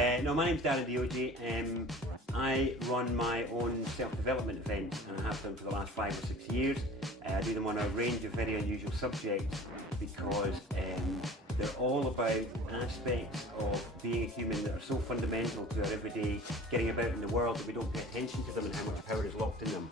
No, my name's Darren Deogee. I run my own self-development events, and I have done for the last 5 or 6 years. I do them on a range of very unusual subjects because they're all about aspects of being a human that are so fundamental to our everyday getting about in the world that we don't pay attention to them and how much power is locked in them.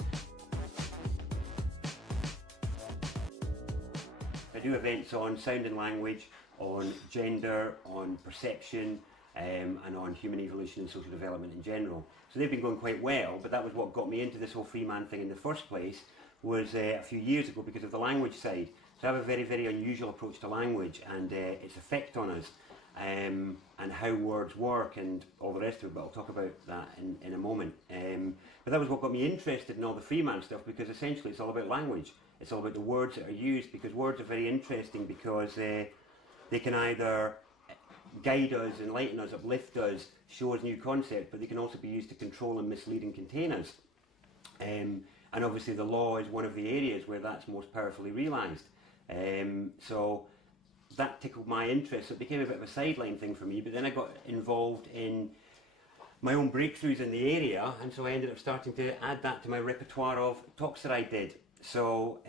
I do events on sound and language, on gender, on perception, and on human evolution and social development in general. So they've been going quite well, but that was what got me into this whole Freeman thing in the first place, was a few years ago because of the language side. So I have a very, very unusual approach to language and its effect on us, and how words work and all the rest of it, but I'll talk about that in a moment. But that was what got me interested in all the Freeman stuff, because essentially it's all about language. It's all about the words that are used, because words are very interesting because they can either guide us, enlighten us, uplift us, show us new concepts, but they can also be used to control and mislead and contain us. And obviously the law is one of the areas where that's most powerfully realised. So that tickled my interest, so it became a bit of a sideline thing for me, but then I got involved in my own breakthroughs in the area, and so I ended up starting to add that to my repertoire of talks that I did. So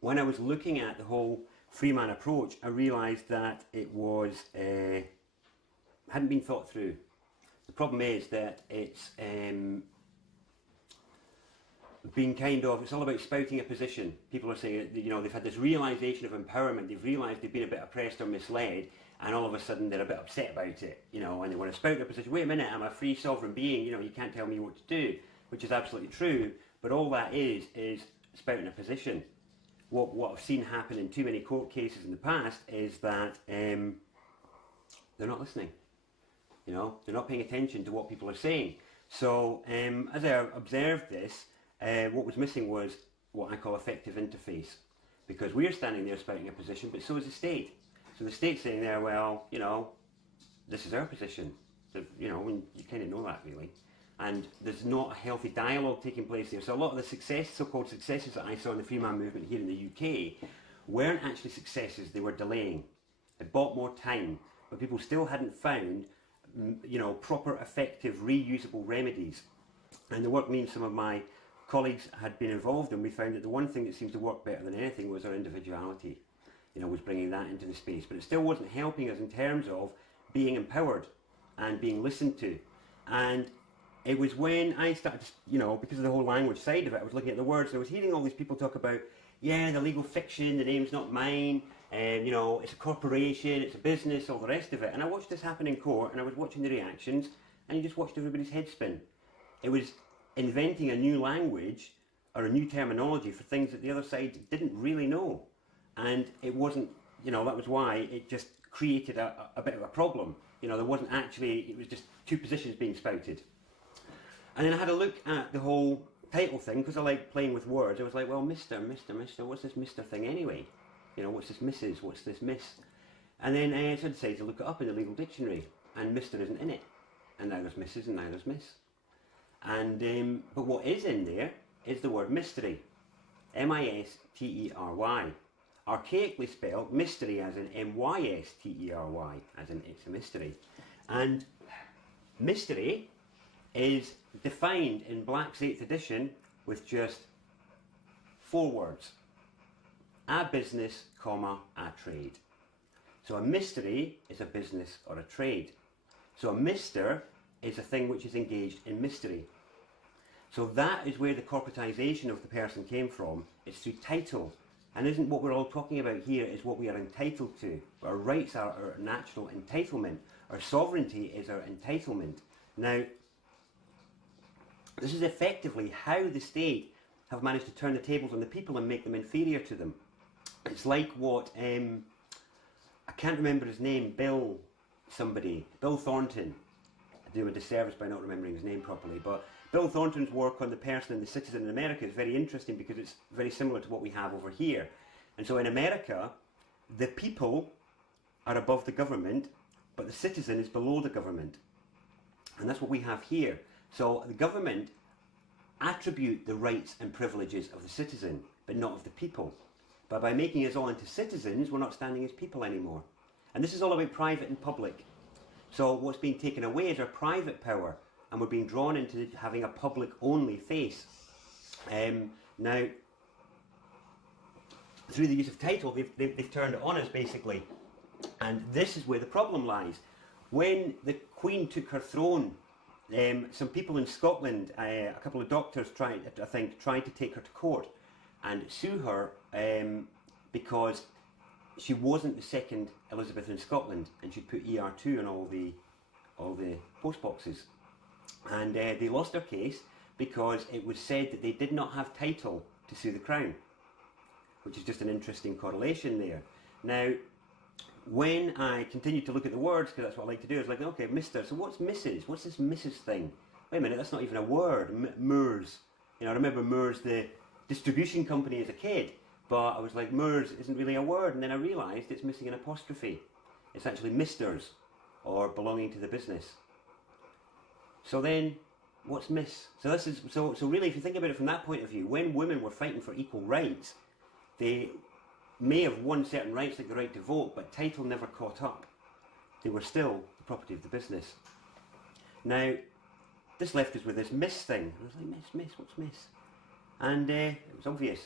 when I was looking at the whole Freeman approach, I realised that it was hadn't been thought through. The problem is that it's been it's all about spouting a position. People are saying, you know, they've had this realisation of empowerment, they've realised they've been a bit oppressed or misled, and all of a sudden they're a bit upset about it, you know, and they want to spout their position. Wait a minute, I'm a free sovereign being, you know, you can't tell me what to do, which is absolutely true, but all that is spouting a position. What I've seen happen in too many court cases in the past is that they're not listening. You know, they're not paying attention to what people are saying. So as I observed this, what was missing was what I call effective interface, because we're standing there spouting a position, but so is the state. So the state's saying there, well, you know, this is our position. So, you know, and you kind of know that really. And there's not a healthy dialogue taking place there. So a lot of the so-called successes that I saw in the Freeman movement here in the UK weren't actually successes, they were delaying. It bought more time, but people still hadn't found, you know, proper, effective, reusable remedies. And the work me and some of my colleagues had been involved in, we found that the one thing that seems to work better than anything was our individuality. You know, was bringing that into the space, but it still wasn't helping us in terms of being empowered and being listened to. And it was when I started, you know, because of the whole language side of it, I was looking at the words, and I was hearing all these people talk about, yeah, the legal fiction, the name's not mine, and, you know, it's a corporation, it's a business, all the rest of it. And I watched this happen in court, and I was watching the reactions, and you just watched everybody's head spin. It was inventing a new language, or a new terminology for things that the other side didn't really know. And it wasn't, you know, that was why it just created a bit of a problem. You know, there wasn't actually, it was just two positions being spouted. And then I had a look at the whole title thing, because I like playing with words. I was like, well, Mr., what's this Mr. thing anyway? You know, what's this Mrs., what's this Miss? And then I decided to look it up in the legal dictionary, and Mr. isn't in it. And now there's Mrs. and now there's Miss. And, but what is in there is the word mystery. M-I-S-T-E-R-Y. Archaically spelled mystery as in M-Y-S-T-E-R-Y, as in it's a mystery. And mystery is defined in Black's 8th edition with just 4 words. A business, comma, a trade. So a mystery is a business or a trade. So a mister is a thing which is engaged in mystery. So that is where the corporatization of the person came from. It's through title. And isn't what we're all talking about here is what we are entitled to. Our rights are our natural entitlement. Our sovereignty is our entitlement. Now, this is effectively how the state have managed to turn the tables on the people and make them inferior to them. It's like what, I can't remember his name, Bill Thornton. I do him a disservice by not remembering his name properly, but Bill Thornton's work on the person and the citizen in America is very interesting because it's very similar to what we have over here. And so in America, the people are above the government, but the citizen is below the government. And that's what we have here. So the government attribute the rights and privileges of the citizen, but not of the people. But by making us all into citizens, we're not standing as people anymore. And this is all about private and public. So what's being taken away is our private power, and we're being drawn into having a public-only face. Now, through the use of title, they've turned it on us, basically. And this is where the problem lies. When the Queen took her throne, some people in Scotland, a couple of doctors tried to take her to court and sue her because she wasn't the second Elizabeth in Scotland, and she'd put ER2 on all the post boxes. And they lost their case because it was said that they did not have title to sue the Crown, which is just an interesting correlation there. Now, when I continued to look at the words, because that's what I like to do, I was like, okay, Mr. So what's Mrs.? What's this Mrs. thing? Wait a minute, that's not even a word. Moors. You know, I remember Moors, the distribution company, as a kid, but I was like, Moors isn't really a word, and then I realised it's missing an apostrophe. It's actually Misters, or belonging to the business. So then, what's Miss? So this is so really, if you think about it from that point of view, when women were fighting for equal rights, they may have won certain rights like the right to vote, but title never caught up. They were still the property of the business. Now, this left us with this Miss thing. I was like, Miss, what's Miss? And it was obvious.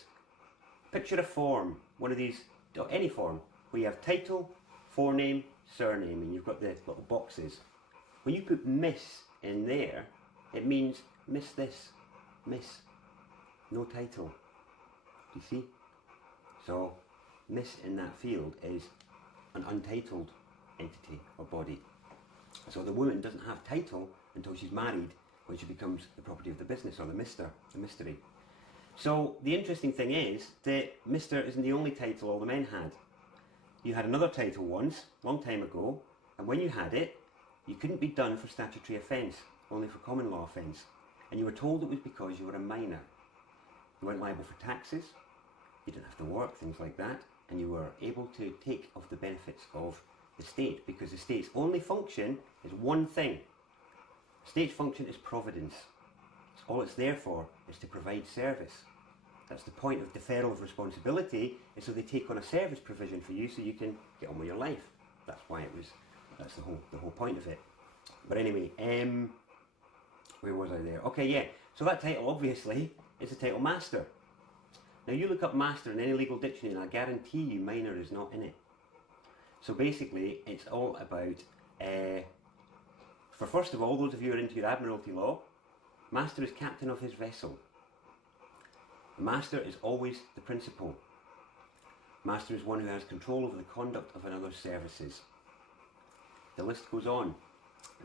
Picture a form, one of these, any form, where you have title, forename, surname, and you've got the little boxes. When you put Miss in there, it means miss this, Miss, no title. Do you see? So, Miss in that field is an untitled entity or body. So the woman doesn't have title until she's married, when she becomes the property of the business, or the Mr., the mystery. So the interesting thing is that Mr. isn't the only title all the men had. You had another title once, long time ago, and when you had it, you couldn't be done for statutory offence, only for common law offence. And you were told it was because you were a minor. You weren't liable for taxes, you didn't have to work, things like that, and you were able to take off the benefits of the state, because the state's only function is one thing. The state's function is providence. All it's there for is to provide service. That's the point of deferral of responsibility, is so they take on a service provision for you so you can get on with your life. That's why it was, that's the whole point of it. But anyway, where was I there? Okay, yeah, so that title obviously is the title master. Now you look up master in any legal dictionary and I guarantee you minor is not in it. So basically it's all about, for first of all, those of you who are into your admiralty law, master is captain of his vessel. Master is always the principal. Master is one who has control over the conduct of another's services. The list goes on.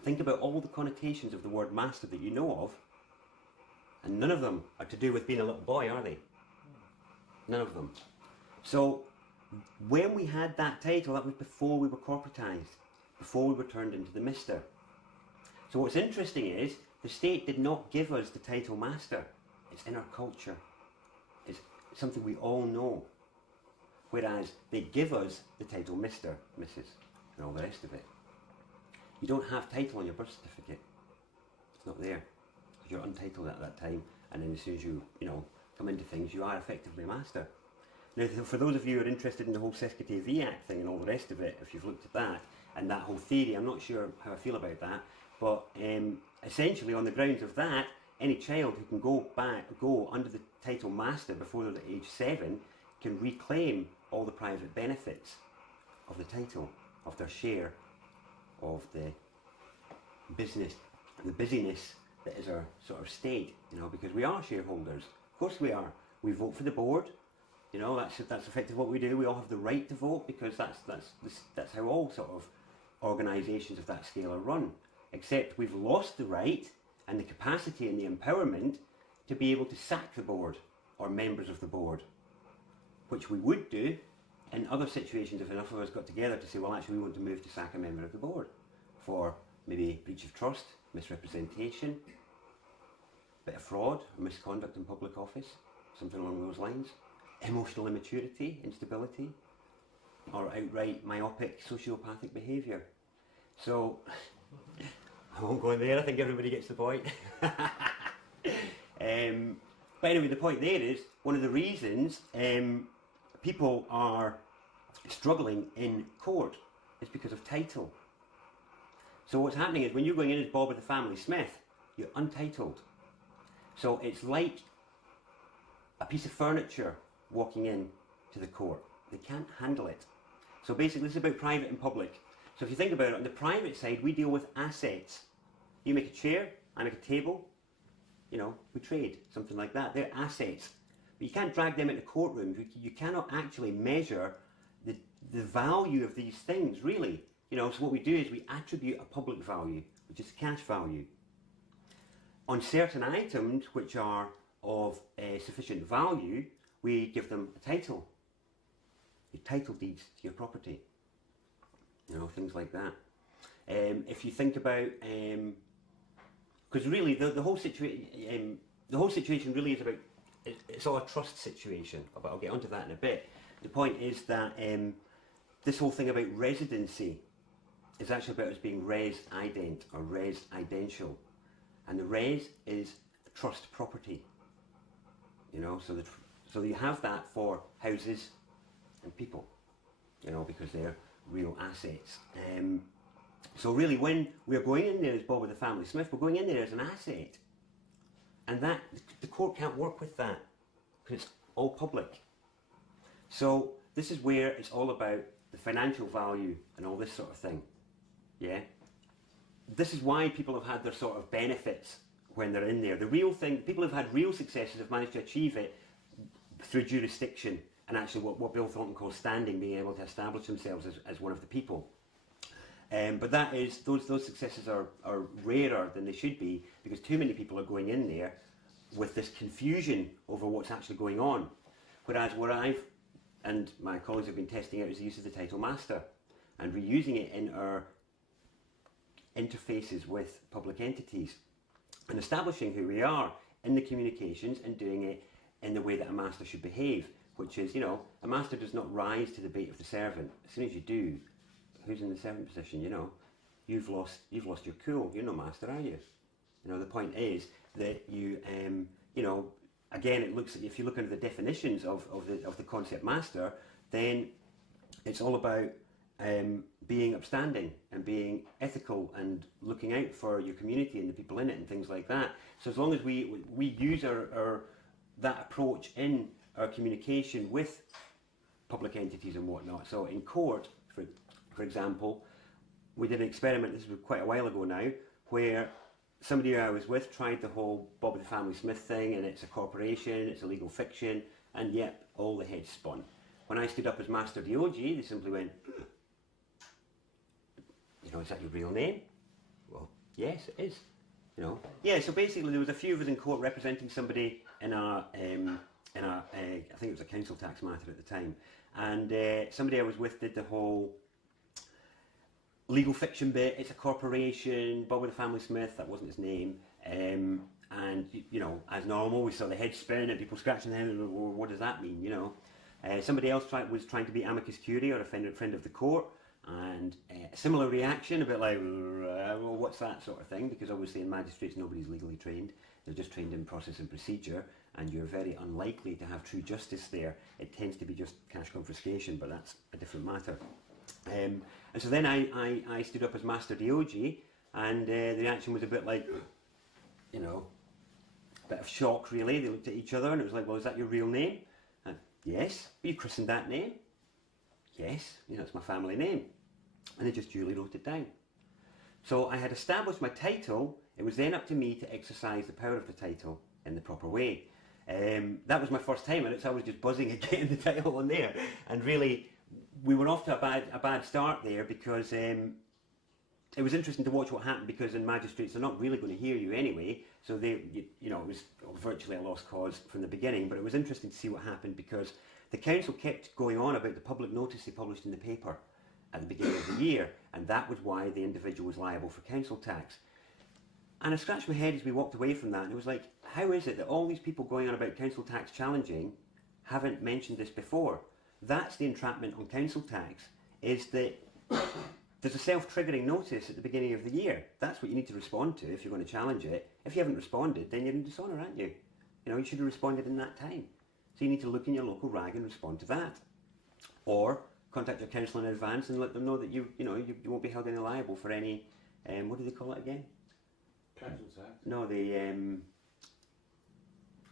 Think about all the connotations of the word master that you know of, and none of them are to do with being a little boy, are they? None of them. So when we had that title, that was before we were corporatised, before we were turned into the Mister. So what's interesting is, the state did not give us the title master. It's in our culture. It's something we all know. Whereas they give us the title Mr., Mrs., and all the rest of it. You don't have title on your birth certificate. It's not there. Because you're untitled at that time, and then as soon as you come into things, you are effectively a master. Now, for those of you who are interested in the whole Sesquite V Act thing and all the rest of it, if you've looked at that, and that whole theory, I'm not sure how I feel about that, but essentially on the grounds of that, any child who can go under the title master before they're at age 7 can reclaim all the private benefits of the title, of their share of the business, the busyness that is our sort of state, because we are shareholders. Of course we are. We vote for the board. That's effectively what we do. We all have the right to vote, because that's how all sort of organisations of that scale are run. Except we've lost the right and the capacity and the empowerment to be able to sack the board or members of the board, which we would do in other situations if enough of us got together to say, well, actually we want to move to sack a member of the board for maybe breach of trust, misrepresentation, bit of fraud or misconduct in public office, something along those lines, emotional immaturity, instability, or outright myopic sociopathic behaviour. So I won't go in there, I think everybody gets the point. But anyway, the point there is, one of the reasons people are struggling in court is because of title. So what's happening is when you're going in as Bob of the family Smith, you're untitled. So it's like a piece of furniture walking in to the court. They can't handle it. So basically this is about private and public. So if you think about it, on the private side, we deal with assets. You make a chair, I make a table, you know, we trade, something like that. They're assets. But you can't drag them into courtrooms. You cannot actually measure the value of these things, really. You know, so what we do is we attribute a public value, which is cash value. On certain items which are of sufficient value, we give them a title. Your title deeds to your property. You know, things like that. If you think about, because really the whole situation really is about, it's all a trust situation, but I'll get onto that in a bit. The point is that this whole thing about residency is actually about us being res ident or res idential, and the res is trust property. You know, so you have that for houses and people, you know, because they're real assets. So really, when we're going in there as Bob of the family Smith, we're going in there as an asset, and that the court can't work with that because it's all public. So this is where it's all about the financial value and all this sort of thing. Yeah, this is why people have had their sort of benefits when they're in there. The real thing, people who've had real successes have managed to achieve it through jurisdiction and actually what Bill Thornton calls standing, being able to establish themselves as one of the people. But that is, those successes are rarer than they should be because too many people are going in there with this confusion over what's actually going on. Whereas what I've and my colleagues have been testing out is the use of the title master and reusing it in our interfaces with public entities and establishing who we are in the communications and doing it in the way that a master should behave, which is, you know, a master does not rise to the bait of the servant. As soon as you do, who's in the servant position, you know? You've lost your cool. You're no master, are you? You know, the point is that you know, again, it looks, if you look into the definitions of the concept master, then it's all about being upstanding and being ethical and looking out for your community and the people in it and things like that. So as long as we use that approach in our communication with public entities and whatnot. So in court, for example, we did an experiment, this was quite a while ago now, where somebody who I was with tried the whole Bob of the family Smith thing, and it's a corporation, it's a legal fiction, and yet all the heads spun. When I stood up as Master Deogee, they simply went, you know, is that your real name? Well, yes, it is. You know, yeah. So basically, there was a few of us in court representing somebody in a I think it was a council tax matter at the time, and somebody I was with did the whole legal fiction bit. It's a corporation. Bob of the family Smith, that wasn't his name. And you know, as normal, we saw the head spin and people scratching their head. Well, what does that mean? You know, somebody else was trying to be amicus curiae or a friend of the court, and a similar reaction, a bit like, well, what's that sort of thing? Because obviously in magistrates nobody's legally trained; they're just trained in process and procedure, and you're very unlikely to have true justice there. It tends to be just cash confiscation, but that's a different matter. And so then I stood up as Master Deogee, and the reaction was a bit like, you know, a bit of shock really. They looked at each other and it was like, well, is that your real name? And yes. Were you christened that name? Yes, you know, it's my family name. And they just duly wrote it down. So I had established my title. It was then up to me to exercise the power of the title in the proper way. That was my first time, and I was just buzzing at getting the title on there. And really, we were off to a bad start there because it was interesting to watch what happened, because in magistrates they're not really going to hear you anyway, so you know, it was virtually a lost cause from the beginning. But it was interesting to see what happened because the council kept going on about the public notice they published in the paper at the beginning of the year, and that was why the individual was liable for council tax. And I scratched my head as we walked away from that, and it was like, how is it that all these people going on about council tax challenging haven't mentioned this before? That's the entrapment on council tax, is that there's a self-triggering notice at the beginning of the year. That's what you need to respond to if you're going to challenge it. If you haven't responded, then you're in dishonour, aren't you? You know, you should have responded in that time. So you need to look in your local rag and respond to that. Or contact your council in advance and let them know that you won't be held any liable for any what do they call it again? Council tax. No, the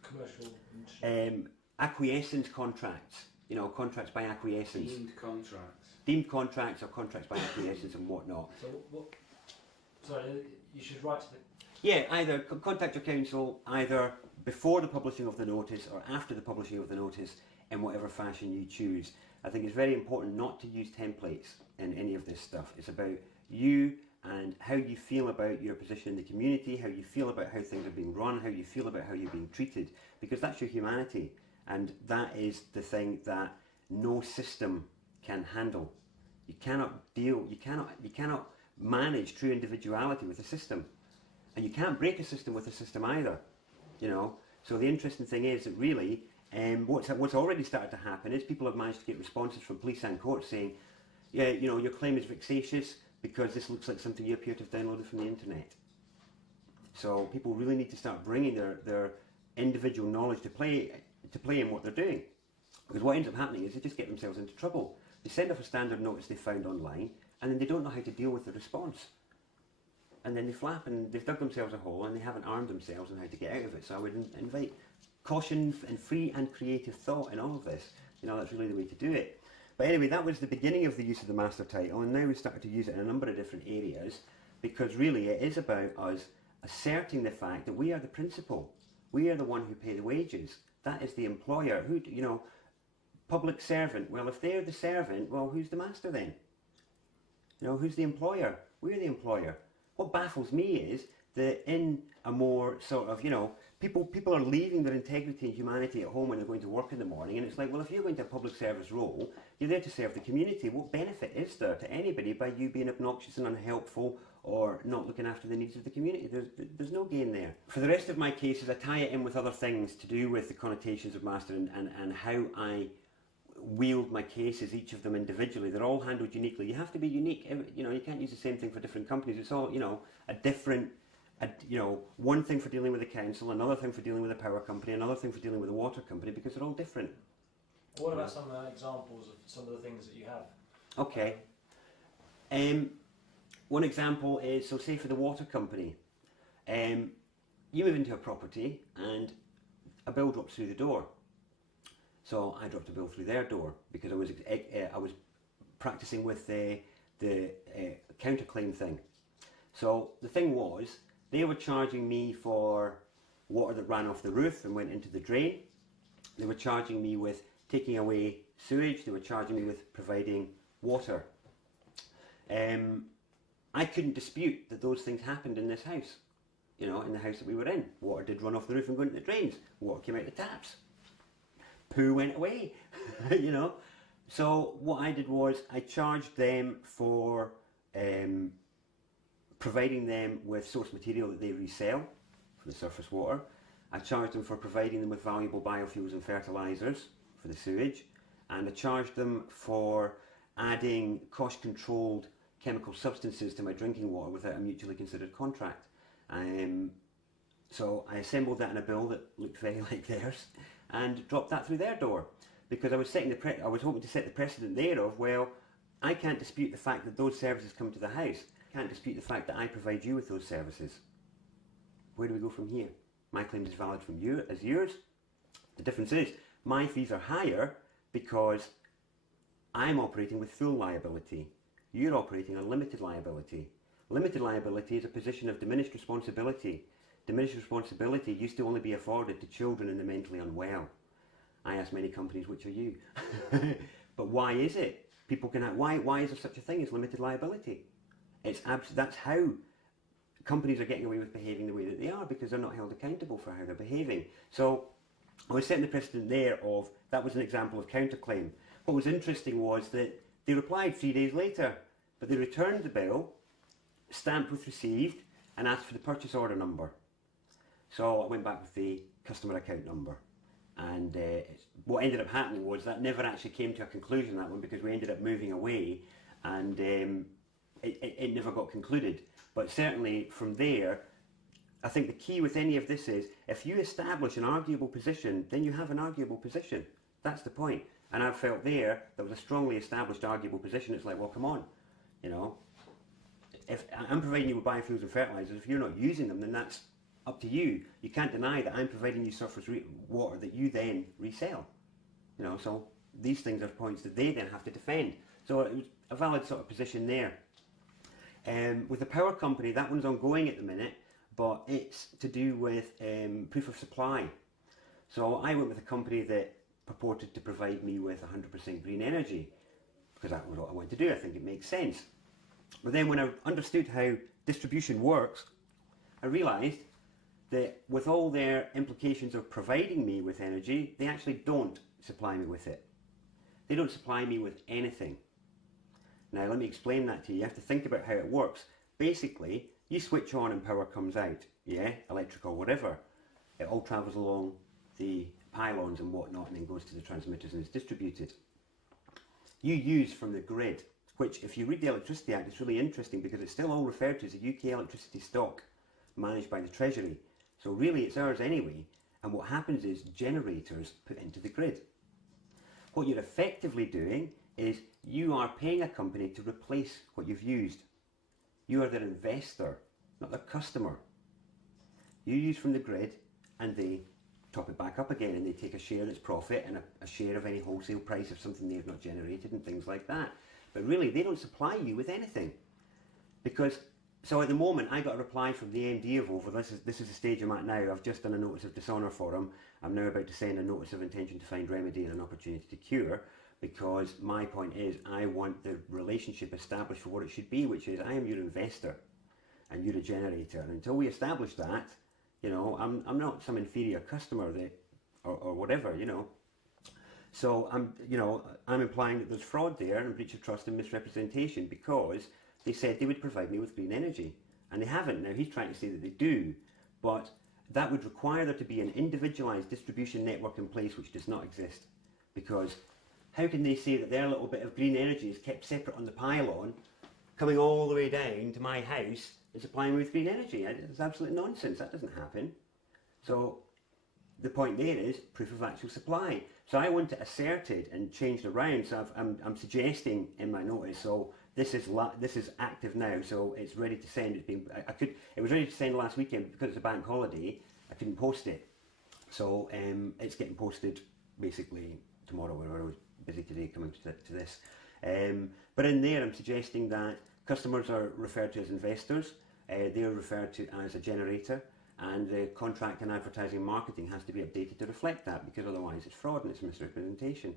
Commercial. Acquiescence contracts. You know, contracts by acquiescence. Deemed contracts. Deemed contracts or contracts by acquiescence and whatnot. So what? Sorry, you should write to the. Yeah, either contact your council either before the publishing of the notice or after the publishing of the notice in whatever fashion you choose. I think it's very important not to use templates in any of this stuff. It's about you and how you feel about your position in the community, how you feel about how things are being run, how you feel about how you're being treated, because that's your humanity, and that is the thing that no system can handle. You cannot manage true individuality with a system, and you can't break a system with a system either. You know. So the interesting thing is that really, what's already started to happen is people have managed to get responses from police and courts saying, yeah, you know, your claim is vexatious because this looks like something you appear to have downloaded from the internet. So people really need to start bringing their individual knowledge to play in what they're doing. Because what ends up happening is they just get themselves into trouble. They send off a standard notice they found online, and then they don't know how to deal with the response. And then they flap and they've dug themselves a hole and they haven't armed themselves on how to get out of it. So I would invite caution and free and creative thought in all of this. You know, that's really the way to do it. But anyway, that was the beginning of the use of the master title, and now we've started to use it in a number of different areas, because really it is about us asserting the fact that we are the principal. We are the one who pay the wages. That is the employer. Who, you know, public servant. Well, if they're the servant, well, who's the master then? You know, who's the employer? We're the employer. What baffles me is that in a more sort of, you know, people are leaving their integrity and humanity at home when they're going to work in the morning, and it's like, well, if you're going to a public service role, you're there to serve the community. What benefit is there to anybody by you being obnoxious and unhelpful or not looking after the needs of the community? There's no gain there. For the rest of my cases, I tie it in with other things to do with the connotations of master and how I wield my cases, each of them individually. They're all handled uniquely. You have to be unique. You know, you can't use the same thing for different companies. It's all, you know, you know, one thing for dealing with the council, another thing for dealing with a power company, another thing for dealing with a water company, because they're all different. What about some examples of some of the things that you have? Okay. One example is, so say for the water company, you move into a property and a bill drops through the door. So I dropped a bill through their door because I was practicing with the counterclaim thing. So the thing was, they were charging me for water that ran off the roof and went into the drain. They were charging me with taking away sewage. They were charging me with providing water. I couldn't dispute that those things happened in this house. You know, in the house that we were in. Water did run off the roof and go into the drains. Water came out the taps. Poo went away, you know. So what I did was I charged them for providing them with source material that they resell for the surface water. I charged them for providing them with valuable biofuels and fertilisers for the sewage, and I charged them for adding cost-controlled chemical substances to my drinking water without a mutually considered contract. So I assembled that in a bill that looked very like theirs and dropped that through their door, because I was hoping to set the precedent there of, well, I can't dispute the fact that those services come to the house. I can't dispute the fact that I provide you with those services. Where do we go from here? My claim is valid from you as yours. The difference is my fees are higher because I'm operating with full liability. You're operating on limited liability. Limited liability is a position of diminished responsibility. Diminished responsibility used to only be afforded to children and the mentally unwell. I ask many companies, which are you? But why is it? People can have, why is there such a thing as limited liability? That's how companies are getting away with behaving the way that they are, because they're not held accountable for how they're behaving. So I was setting the precedent there of, that was an example of counterclaim. What was interesting was that they replied 3 days later, but they returned the bill, stamped with received, and asked for the purchase order number. So I went back with the customer account number. And what ended up happening was that never actually came to a conclusion, that one, because we ended up moving away, and it never got concluded. But certainly from there, I think the key with any of this is, if you establish an arguable position, then you have an arguable position. That's the point. And I felt there was a strongly established arguable position. It's like, well, come on, you know. if I'm providing you with biofuels and fertilisers, if you're not using them, then that's up to you. You can't deny that I'm providing you surface water that you then resell. You know, so these things are points that they then have to defend. So it was a valid sort of position there. With the power company, that one's ongoing at the minute, but it's to do with proof of supply. So I went with a company that purported to provide me with 100% green energy, because that was what I wanted to do. I think it makes sense. But then when I understood how distribution works, I realised that with all their implications of providing me with energy, they actually don't supply me with it. They don't supply me with anything. Now let me explain that to you. You have to think about how it works. Basically, you switch on and power comes out, yeah, electric or whatever. It all travels along the pylons and whatnot and then goes to the transmitters and is distributed. You use from the grid, which if you read the Electricity Act, it's really interesting because it's still all referred to as a UK electricity stock managed by the Treasury. So really it's ours anyway, and what happens is generators put into the grid. What you're effectively doing is you are paying a company to replace what you've used. You are their investor, not their customer. You use from the grid and they top it back up again and they take a share of its profit and a share of any wholesale price of something they've not generated and things like that. But really they don't supply you with anything. Because, so at the moment I got a reply from the MD of Over, this is the stage I'm at now. I've just done a notice of dishonour for him. I'm now about to send a notice of intention to find remedy and an opportunity to cure, because my point is I want the relationship established for what it should be, which is I am your investor and you're a generator. And until we establish that, you know, I'm not some inferior customer that, or whatever, you know. So I'm implying that there's fraud there and breach of trust and misrepresentation, because they said they would provide me with green energy and they haven't. Now he's trying to say that they do, but that would require there to be an individualised distribution network in place, which does not exist. Because how can they say that their little bit of green energy is kept separate on the pylon, coming all the way down to my house and supplying me with green energy? It's absolute nonsense. That doesn't happen. So the point there is proof of actual supply. So I want it asserted and changed around. So I'm suggesting in my notice. So this is active now. So it's ready to send. It was ready to send last weekend, but because it's a bank holiday, I couldn't post it. So it's getting posted basically tomorrow. Whenever I was busy today coming to this. But in there, I'm suggesting that customers are referred to as investors. They are referred to as a generator. And the contract and advertising and marketing has to be updated to reflect that, because otherwise it's fraud and it's misrepresentation.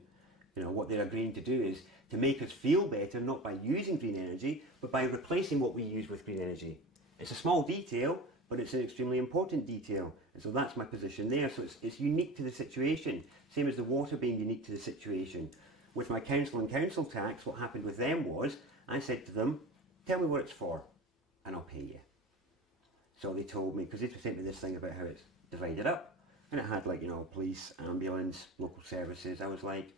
You know, what they're agreeing to do is to make us feel better, not by using green energy, but by replacing what we use with green energy. It's a small detail, but it's an extremely important detail. And so that's my position there. So it's unique to the situation, same as the water being unique to the situation. With my council and council tax, what happened with them was, I said to them, tell me what it's for, and I'll pay you. So they told me, because they sent me this thing about how it's divided up, and it had, like, you know, police, ambulance, local services. I was like,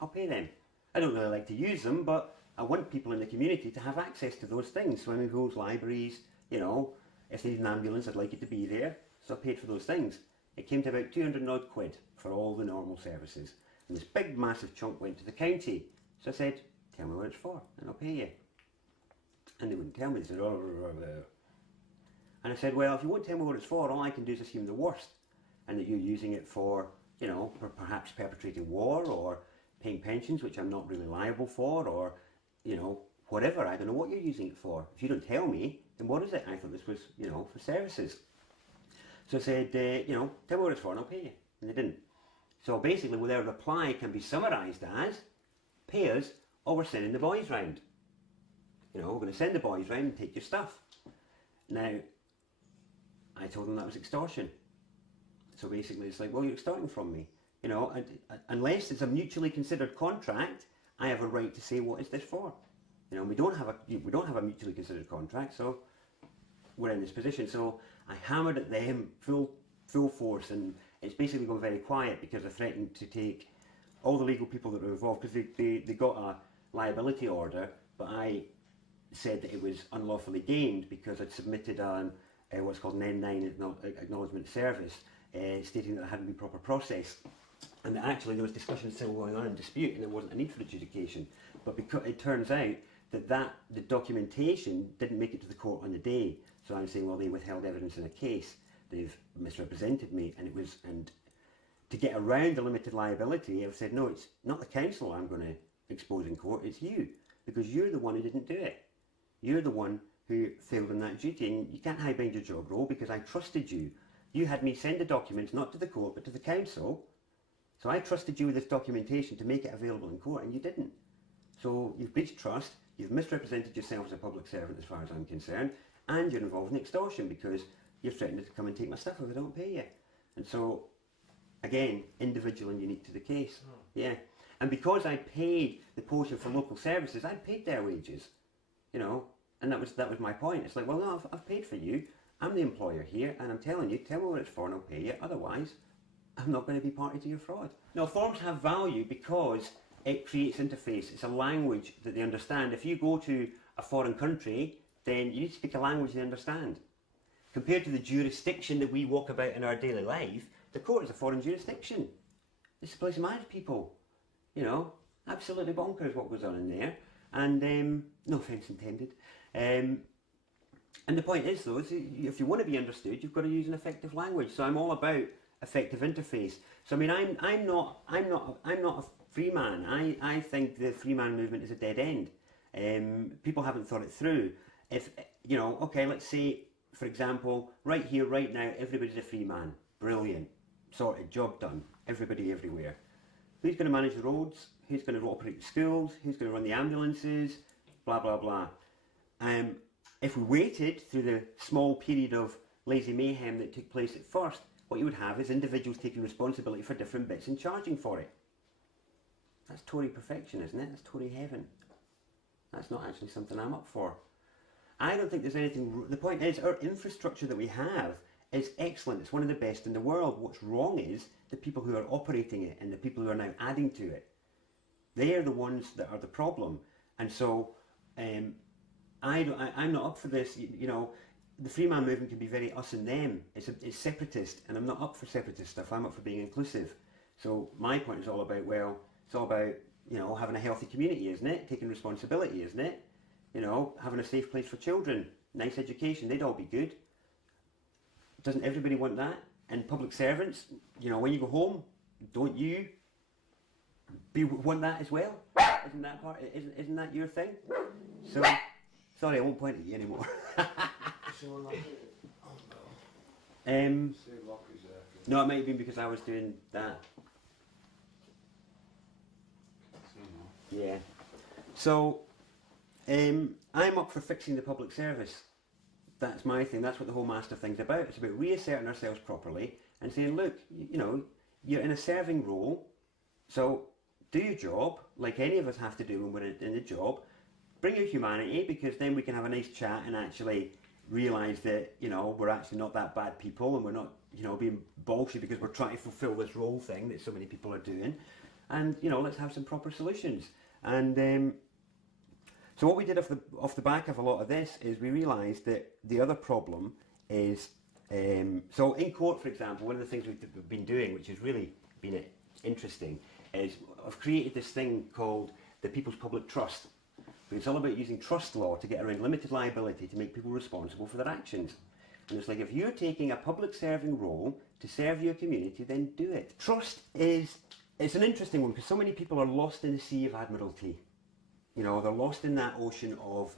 I'll pay them. I don't really like to use them, but I want people in the community to have access to those things. Swimming pools, libraries, you know, if they need an ambulance, I'd like it to be there. So I paid for those things. It came to about 200 odd quid for all the normal services. And this big massive chunk went to the county. So I said, tell me what it's for, and I'll pay you. And they wouldn't tell me. They said, oh, and I said, well, if you won't tell me what it's for, all I can do is assume the worst, and that you're using it for, you know, for perhaps perpetrating war or paying pensions, which I'm not really liable for, or, you know, whatever. I don't know what you're using it for. If you don't tell me, then what is it? I thought this was, you know, for services. So I said, you know, tell me what it's for and I'll pay you. And they didn't. So basically, their reply can be summarised as, pay us or we're sending the boys round. You know, we're going to send the boys round and take your stuff. Now, I told them that was extortion. So basically it's like, well, you're extorting from me. You know, unless it's a mutually considered contract, I have a right to say, what is this for? You know, we don't have a mutually considered contract, so we're in this position. So I hammered at them full force, and it's basically gone very quiet because I threatened to take all the legal people that were involved, because they got a liability order, but I said that it was unlawfully gained because I'd submitted what's called an N9 acknowledgement service, stating that it hadn't been proper processed, and that actually there was discussion still going on in dispute and there wasn't a need for adjudication. But because it turns out that the documentation didn't make it to the court on the day. So I'm saying, well, they withheld evidence in a case, they've misrepresented me, and to get around the limited liability, I've said, no, it's not the council I'm going to expose in court, it's you, because you're the one who didn't do it. You're the one who failed in that duty, and you can't hide behind your job role because I trusted you. You had me send the documents not to the court but to the council, so I trusted you with this documentation to make it available in court, and you didn't. So you've breached trust, you've misrepresented yourself as a public servant as far as I'm concerned, and you're involved in extortion because you're threatening to come and take my stuff if I don't pay you. And so, again, individual and unique to the case. Yeah. And because I paid the portion for local services, I paid their wages, you know, and that was my point. It's like, well, no, I've paid for you. I'm the employer here, and I'm telling you, tell me what it's for and I'll pay you. Otherwise, I'm not going to be party to your fraud. No, forms have value because it creates interface. It's a language that they understand. If you go to a foreign country, then you need to speak a language they understand. Compared to the jurisdiction that we walk about in our daily life, the court is a foreign jurisdiction. It's a place to manage people. You know, absolutely bonkers what goes on in there. And no offence intended. And the point is, though, is if you want to be understood, you've got to use an effective language. So I'm all about effective interface. So I mean, I'm not a free man. I think the free man movement is a dead end. People haven't thought it through. If you know, okay, let's say, for example, right here, right now, everybody's a free man. Brilliant, sorted, job done. Everybody, everywhere. Who's going to manage the roads? Who's going to operate the schools? Who's going to run the ambulances? Blah blah blah. If we waited through the small period of lazy mayhem that took place at first, what you would have is individuals taking responsibility for different bits and charging for it. That's Tory perfection, isn't it? That's Tory heaven. That's not actually something I'm up for. I don't think there's anything... The point is, our infrastructure that we have is excellent. It's one of the best in the world. What's wrong is the people who are operating it and the people who are now adding to it. They are the ones that are the problem. And so, I'm not up for this. You know, the free man movement can be very us and them. It's separatist, and I'm not up for separatist stuff. I'm up for being inclusive. So my point is all about, well, it's all about, you know, having a healthy community, isn't it? Taking responsibility, isn't it? You know, having a safe place for children, nice education, they'd all be good. Doesn't everybody want that? And public servants, you know, when you go home, don't you want that as well? Isn't that part? Isn't that your thing? So, sorry, I won't point at you anymore. No, it might have been because I was doing that. Yeah. So, I'm up for fixing the public service. That's my thing. That's what the whole master thing's about. It's about reasserting ourselves properly and saying, look, you know, you're in a serving role, so do your job like any of us have to do when we're in a job. Bring your humanity, because then we can have a nice chat and actually realise that, you know, we're actually not that bad people and we're not, you know, being bolshy because we're trying to fulfil this role thing that so many people are doing. And, you know, let's have some proper solutions. And so what we did off the back of a lot of this is we realised that the other problem is, so in court, for example, one of the things we've been doing, which has really been interesting, is I've created this thing called the People's Public Trust. It's all about using trust law to get around limited liability to make people responsible for their actions. And it's like, if you're taking a public serving role to serve your community, then do it. Trust it's an interesting one because so many people are lost in the sea of admiralty. You know, they're lost in that ocean of,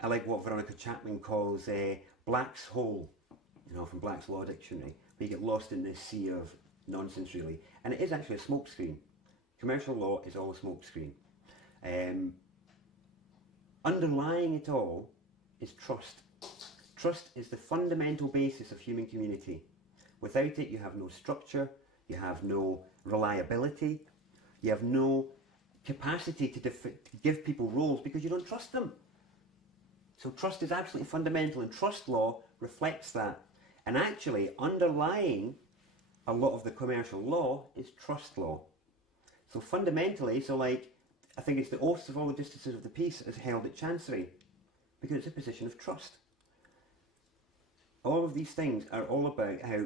I like what Veronica Chapman calls Black's hole, you know, from Black's Law Dictionary. We get lost in this sea of nonsense, really. And it is actually a smokescreen. Commercial law is all a smokescreen. Underlying it all is trust. Trust is the fundamental basis of human community. Without it, you have no structure, you have no reliability, you have no capacity to give people roles because you don't trust them. So trust is absolutely fundamental, and trust law reflects that. And actually, underlying a lot of the commercial law is trust law. So fundamentally, I think it's the oaths of all the justices of the peace as held at Chancery, because it's a position of trust. All of these things are all about how,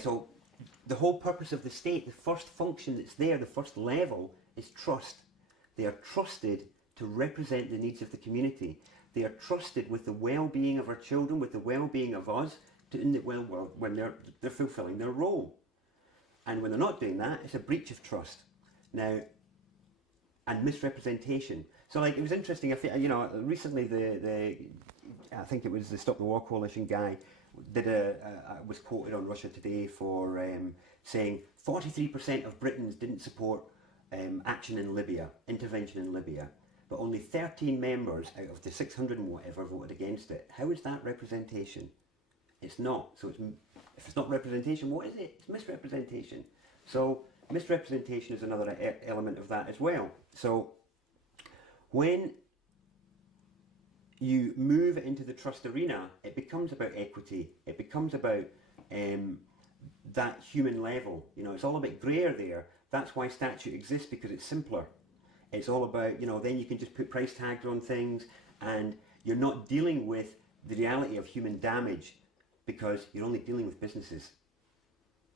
so the whole purpose of the state, the first function that's there, the first level, is trust. They are trusted to represent the needs of the community. They are trusted with the well-being of our children, with the well-being of us, when they're fulfilling their role. And when they're not doing that, it's a breach of trust. Now, and misrepresentation. So, like, it was interesting. I think, you know, recently I think it was the Stop the War Coalition guy was quoted on Russia Today for saying 43% of Britons didn't support action in Libya, intervention in Libya, but only 13 members out of the 600 and whatever voted against it. How is that representation? It's not. So if it's not representation, what is it? It's misrepresentation. So misrepresentation is another element of that as well. So when you move into the trust arena, it becomes about equity. It becomes about that human level. You know, it's all about grey there. That's why statute exists, because it's simpler. It's all about, you know, then you can just put price tags on things, and you're not dealing with the reality of human damage, because you're only dealing with businesses.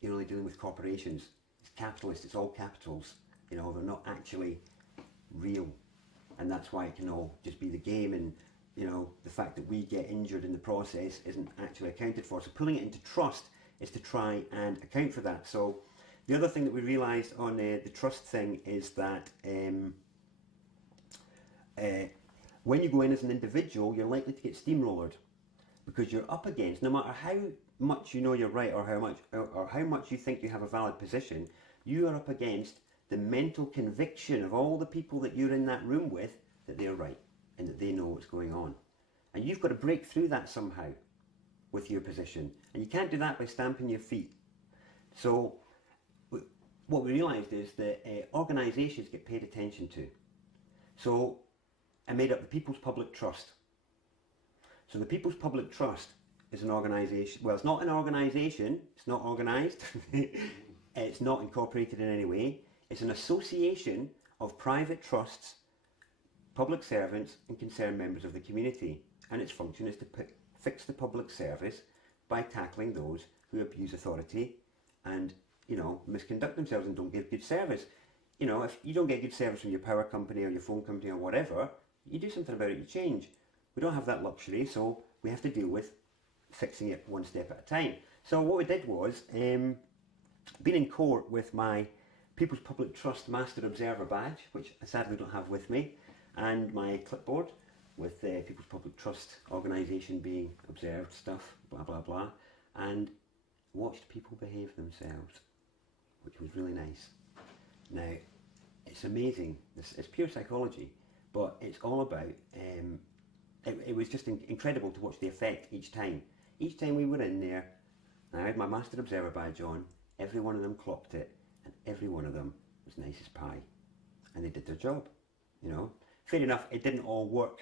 You're only dealing with corporations. It's capitalist, it's all capitals. You know, they're not actually real. And that's why it can all just be the game, and, you know, the fact that we get injured in the process isn't actually accounted for. So pulling it into trust is to try and account for that. So the other thing that we realised on the trust thing is that when you go in as an individual, you're likely to get steamrollered, because you're up against, no matter how much you know you're right, or how much you think you have a valid position, you are up against the mental conviction of all the people that you're in that room with that they're right and that they know what's going on. And you've got to break through that somehow with your position. And you can't do that by stamping your feet. So what we realised is that organisations get paid attention to. So I made up the People's Public Trust. So the People's Public Trust is an organisation. Well, it's not an organisation. It's not organised. It's not incorporated in any way. It's an association of private trusts, public servants and concerned members of the community. And its function is to fix the public service by tackling those who abuse authority and, you know, misconduct themselves and don't give good service. You know, if you don't get good service from your power company or your phone company or whatever, you do something about it, you change. We don't have that luxury, so we have to deal with fixing it one step at a time. So what we did was, been in court with my People's Public Trust Master Observer badge, which I sadly don't have with me, and my clipboard with the People's Public Trust organisation being observed stuff, blah blah blah, and watched people behave themselves, which was really nice. Now, it's amazing, it's pure psychology, but it's all about, it was just incredible to watch the effect each time. Each time we were in there, and I had my Master Observer badge on, every one of them clocked it, and every one of them was nice as pie. And they did their job, you know. Fair enough, it didn't all work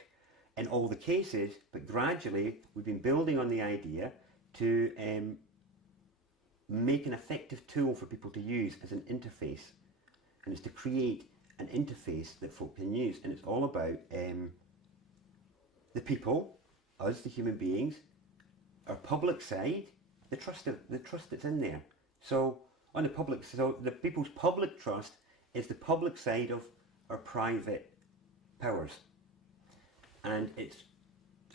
in all the cases, but gradually we've been building on the idea to make an effective tool for people to use as an interface. And it's to create an interface that folk can use. And it's all about the people, us, the human beings, our public side, the trust that's in there. So on the People's Public Trust is the public side of our private powers. And it's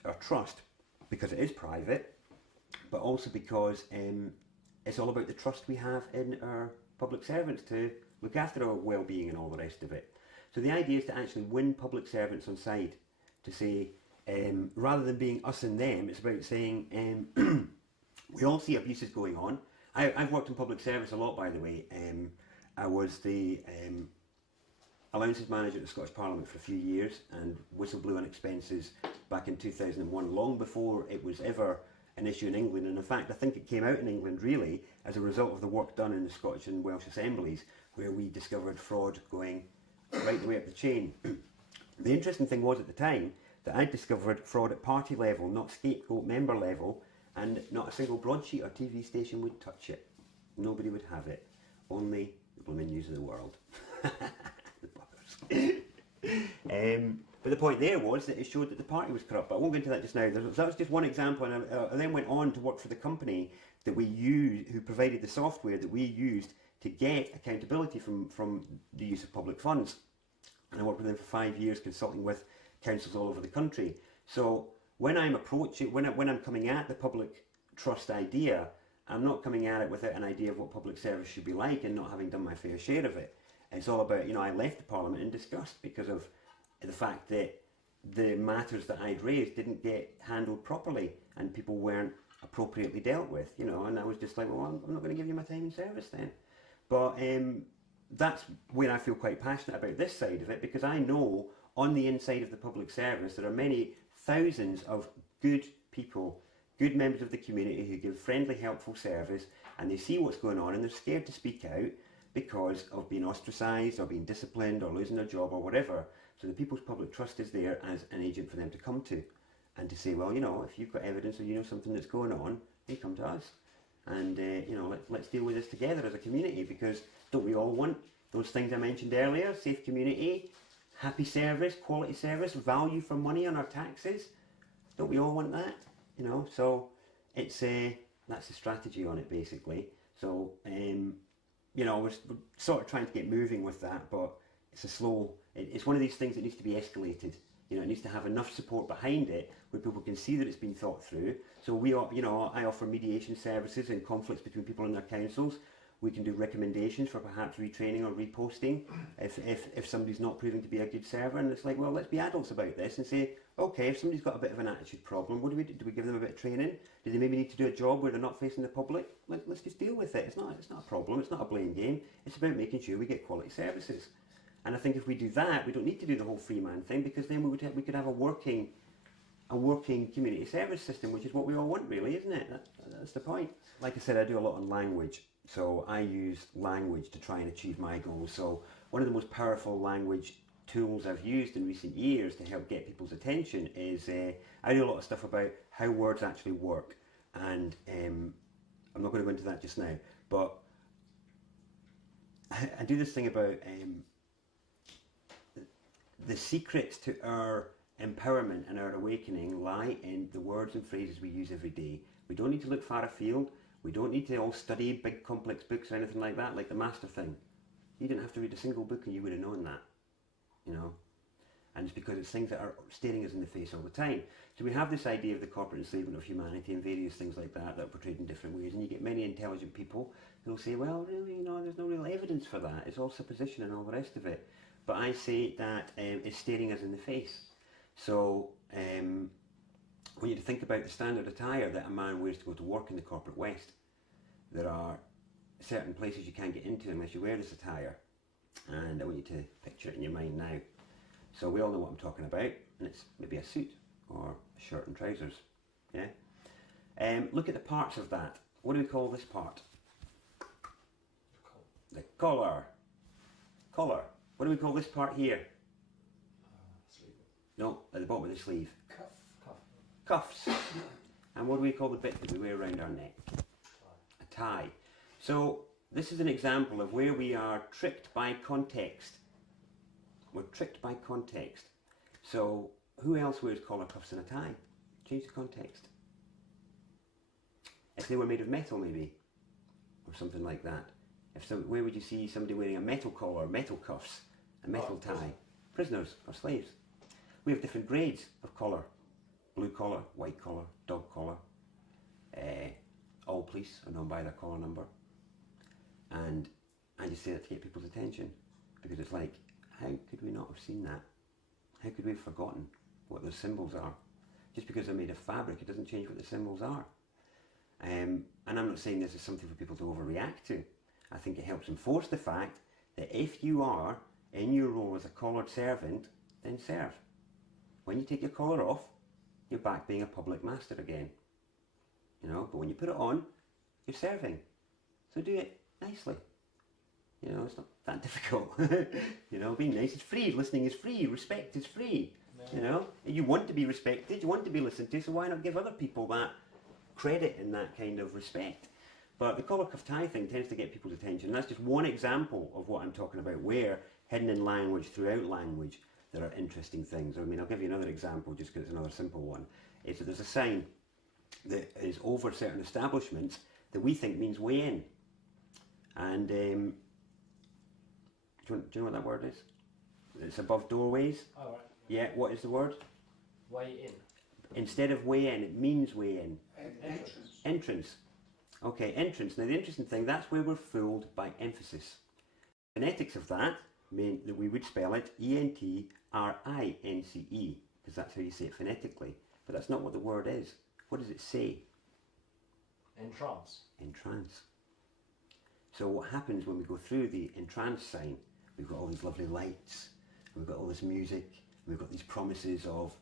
our trust because it is private, but also because it's all about the trust we have in our public servants to look after our well-being and all the rest of it. So the idea is to actually win public servants on side, to say, rather than being us and them, it's about saying, we all see abuses going on. I've worked in public service a lot, by the way. I was the allowances manager at the Scottish Parliament for a few years and whistleblew on expenses back in 2001, long before it was ever an issue in England. And in fact, I think it came out in England really as a result of the work done in the Scottish and Welsh assemblies, where we discovered fraud going right the way up the chain. The interesting thing was at the time that I discovered fraud at party level, not scapegoat member level, and not a single broadsheet or TV station would touch it. Nobody would have it. Only the blooming News of the World. But the point there was that it showed that the party was corrupt. But I won't go into that just now. That was just one example, and I then went on to work for the company that we used, who provided the software that we used to get accountability from the use of public funds. and I worked with them for 5 years, consulting with councils all over the country. So when I'm approaching, when I'm coming at the public trust idea, I'm not coming at it without an idea of what public service should be like and not having done my fair share of it. It's all about, I left the Parliament in disgust because of the fact that the matters that I'd raised didn't get handled properly and people weren't appropriately dealt with, and I was just like, well, I'm not going to give you my time and service then. But that's where I feel quite passionate about this side of it, because I know on the inside of the public service there are many thousands of good people, good members of the community who give friendly, helpful service, and they see what's going on and they're scared to speak out because of being ostracised or being disciplined or losing their job or whatever. So the People's Public Trust is there as an agent for them to come to and to say, well, if you've got evidence or something that's going on, you come to us. And, let's deal with this together as a community, because don't we all want those things I mentioned earlier? Safe community, happy service, quality service, value for money on our taxes. Don't we all want that? So it's that's the strategy on it, basically. So, we're sort of trying to get moving with that, but it's one of these things that needs to be escalated. It needs to have enough support behind it where people can see that it's been thought through. So I offer mediation services in conflicts between people in their councils. We can do recommendations for perhaps retraining or reposting if somebody's not proving to be a good server. And it's like, well, let's be adults about this and say, okay, if somebody's got a bit of an attitude problem, what do we do? Do we give them a bit of training? Do they maybe need to do a job where they're not facing the public? Let's just deal with it. It's not a problem. It's not a blame game. It's about making sure we get quality services. And I think if we do that, we don't need to do the whole Freeman thing, because then we could have a working community service system, which is what we all want, really, isn't it? That's the point. Like I said, I do a lot on language. So I use language to try and achieve my goals. So one of the most powerful language tools I've used in recent years to help get people's attention is I do a lot of stuff about how words actually work. And I'm not going to go into that just now, but I do this thing about the secrets to our empowerment and our awakening lie in the words and phrases we use every day. We don't need to look far afield. We don't need to all study big complex books or anything like that, like the master thing. You didn't have to read a single book and you would have known that, And it's because it's things that are staring us in the face all the time. So we have this idea of the corporate enslavement of humanity and various things like that are portrayed in different ways. And you get many intelligent people who will say, well, really, there's no real evidence for that. It's all supposition and all the rest of it. But I say that it's staring us in the face. So when you think about the standard attire that a man wears to go to work in the corporate West, there are certain places you can't get into unless you wear this attire. And I want you to picture it in your mind now. So we all know what I'm talking about, and it's maybe a suit or a shirt and trousers. Yeah. Look at the parts of that. What do we call this part? The collar. Collar. What do we call this part here? Sleeve. No, at the bottom of the sleeve. Cuff. Cuffs. And what do we call the bit that we wear around our neck? A tie. So this is an example of where we are tricked by context. We're tricked by context. So who else wears collar, cuffs and a tie? Change the context. If they were made of metal maybe, or something like that. Where would you see somebody wearing a metal collar, metal cuffs, a metal tie? Prisoners or slaves. We have different grades of collar. Blue collar, white collar, dog collar. All police are known by their collar number. And I just say that to get people's attention. Because it's like, how could we not have seen that? How could we have forgotten what those symbols are? Just because they're made of fabric, it doesn't change what the symbols are. And I'm not saying this is something for people to overreact to. I think it helps enforce the fact that if you are in your role as a collared servant, then serve. When you take your collar off, you're back being a public master again. But when you put it on, you're serving. So do it nicely. It's not that difficult. Being nice is free, listening is free, respect is free. No. You want to be respected, you want to be listened to, so why not give other people that credit and that kind of respect? But the collar cuff tie thing tends to get people's attention. And that's just one example of what I'm talking about, where hidden in language, throughout language, there are interesting things. I'll give you another example just because it's another simple one. Is that there's a sign that is over certain establishments that we think means way in. And do you know what that word is? It's above doorways. Oh, right. Yeah, what is the word? Way in. Instead of way in, it means way in. Entrance. Entrance. Okay, entrance. Now the interesting thing, that's where we're fooled by emphasis. Phonetics of that mean that we would spell it Entrince, because that's how you say it phonetically. But that's not what the word is. What does it say? Entrance. Entrance. So what happens when we go through the entrance sign, we've got all these lovely lights, and we've got all this music, and we've got these promises of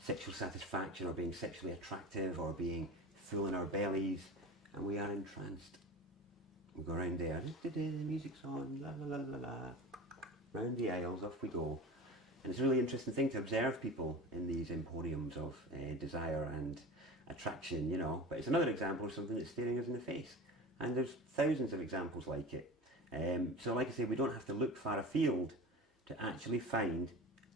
sexual satisfaction or being sexually attractive or being full in our bellies, and we are entranced. We go around there, the music's on, la la la la la, round the aisles, off we go. And it's a really interesting thing to observe people in these emporiums of desire and attraction, you know. But it's another example of something that's staring us in the face. And there's thousands of examples like it. So like I say, we don't have to look far afield to actually find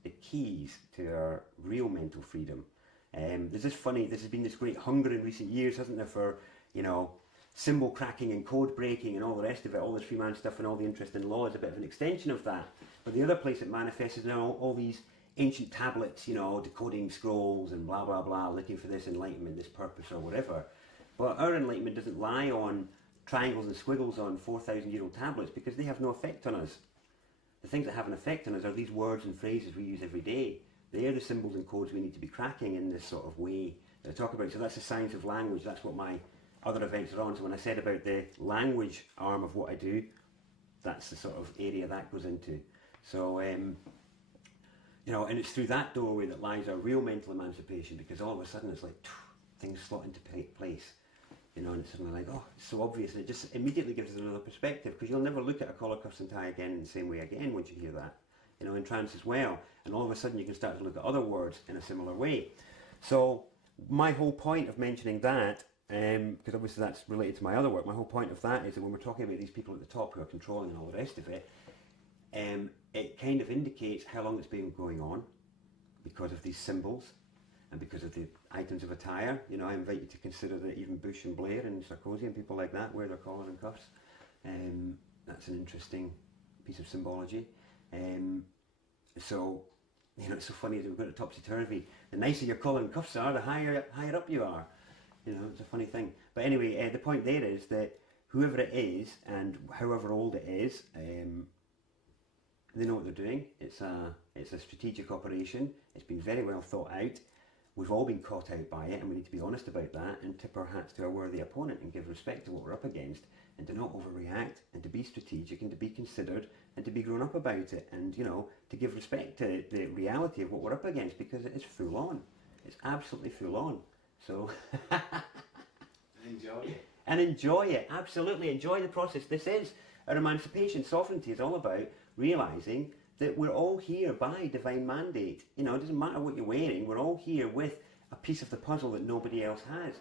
the keys to our real mental freedom. There's this has been this great hunger in recent years, hasn't there, for, you know, symbol cracking and code breaking and all the rest of it. All this Freeman stuff and all the interest in law is a bit of an extension of that. But the other place it manifests is now all these ancient tablets, you know, decoding scrolls and blah blah blah, looking for this enlightenment, this purpose or whatever. But our enlightenment doesn't lie on triangles and squiggles on 4,000-year-old tablets, because they have no effect on us. The things that have an effect on us are these words and phrases we use every day. They are the symbols and codes we need to be cracking in this sort of way that I talk about. So that's the science of language. That's what my other events are on. So when I said about the language arm of what I do, that's the sort of area that goes into. So, you know, and it's through that doorway that lies our real mental emancipation, because all of a sudden it's like things slot into place. You know, and it's suddenly like, oh, it's so obvious, and it just immediately gives us another perspective, because you'll never look at a collar, cuffs and tie again in the same way again once you hear that. You know, in trance as well. And all of a sudden you can start to look at other words in a similar way. So my whole point of mentioning that, because obviously that's related to my other work, my whole point of that is that when we're talking about these people at the top who are controlling and all the rest of it, it kind of indicates how long it's been going on, because of these symbols and because of the items of attire. You know, I invite you to consider that even Bush and Blair and Sarkozy and people like that wear their collar and cuffs. That's an interesting piece of symbology. So, you know, it's so funny that we've got a topsy-turvy. The nicer your collar and cuffs are, the higher up you are. You know, it's a funny thing. But anyway, the point there is that whoever it is, and however old it is, they know what they're doing. It's a strategic operation. It's been very well thought out. We've all been caught out by it, and we need to be honest about that and tip our hats to our worthy opponent and give respect to what we're up against, and to not overreact, and to be strategic, and to be considered, and to be grown up about it, and, you know, to give respect to the reality of what we're up against, because it is full on. It's absolutely full on. So Enjoy it. and enjoy it. Absolutely enjoy the process. This is our emancipation. Sovereignty is all about realising that we're all here by divine mandate. You know, it doesn't matter what you're wearing, we're all here with a piece of the puzzle that nobody else has.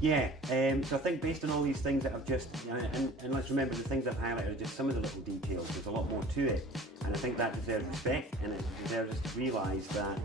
Yeah, so I think based on all these things that I've just, and let's remember the things I've highlighted are just some of the little details. There's a lot more to it, and I think that deserves respect, and it deserves us to realise that,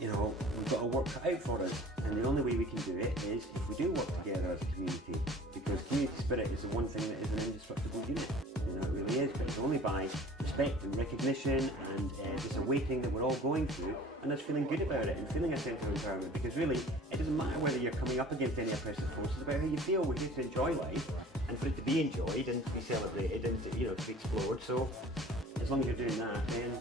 you know, we've got a work cut out for us, and the only way we can do it is if we do work together as a community, because community spirit is the one thing that is an indestructible unit. You know, it really is, but it's only by respect and recognition and this awakening that we're all going through, and us feeling good about it and feeling a sense of empowerment, because really it doesn't matter whether you're coming up against any oppressive forces. It's about how you feel. We're here to enjoy life, and for it to be enjoyed and to be celebrated and to, you know, to be explored. So as long as you're doing that, then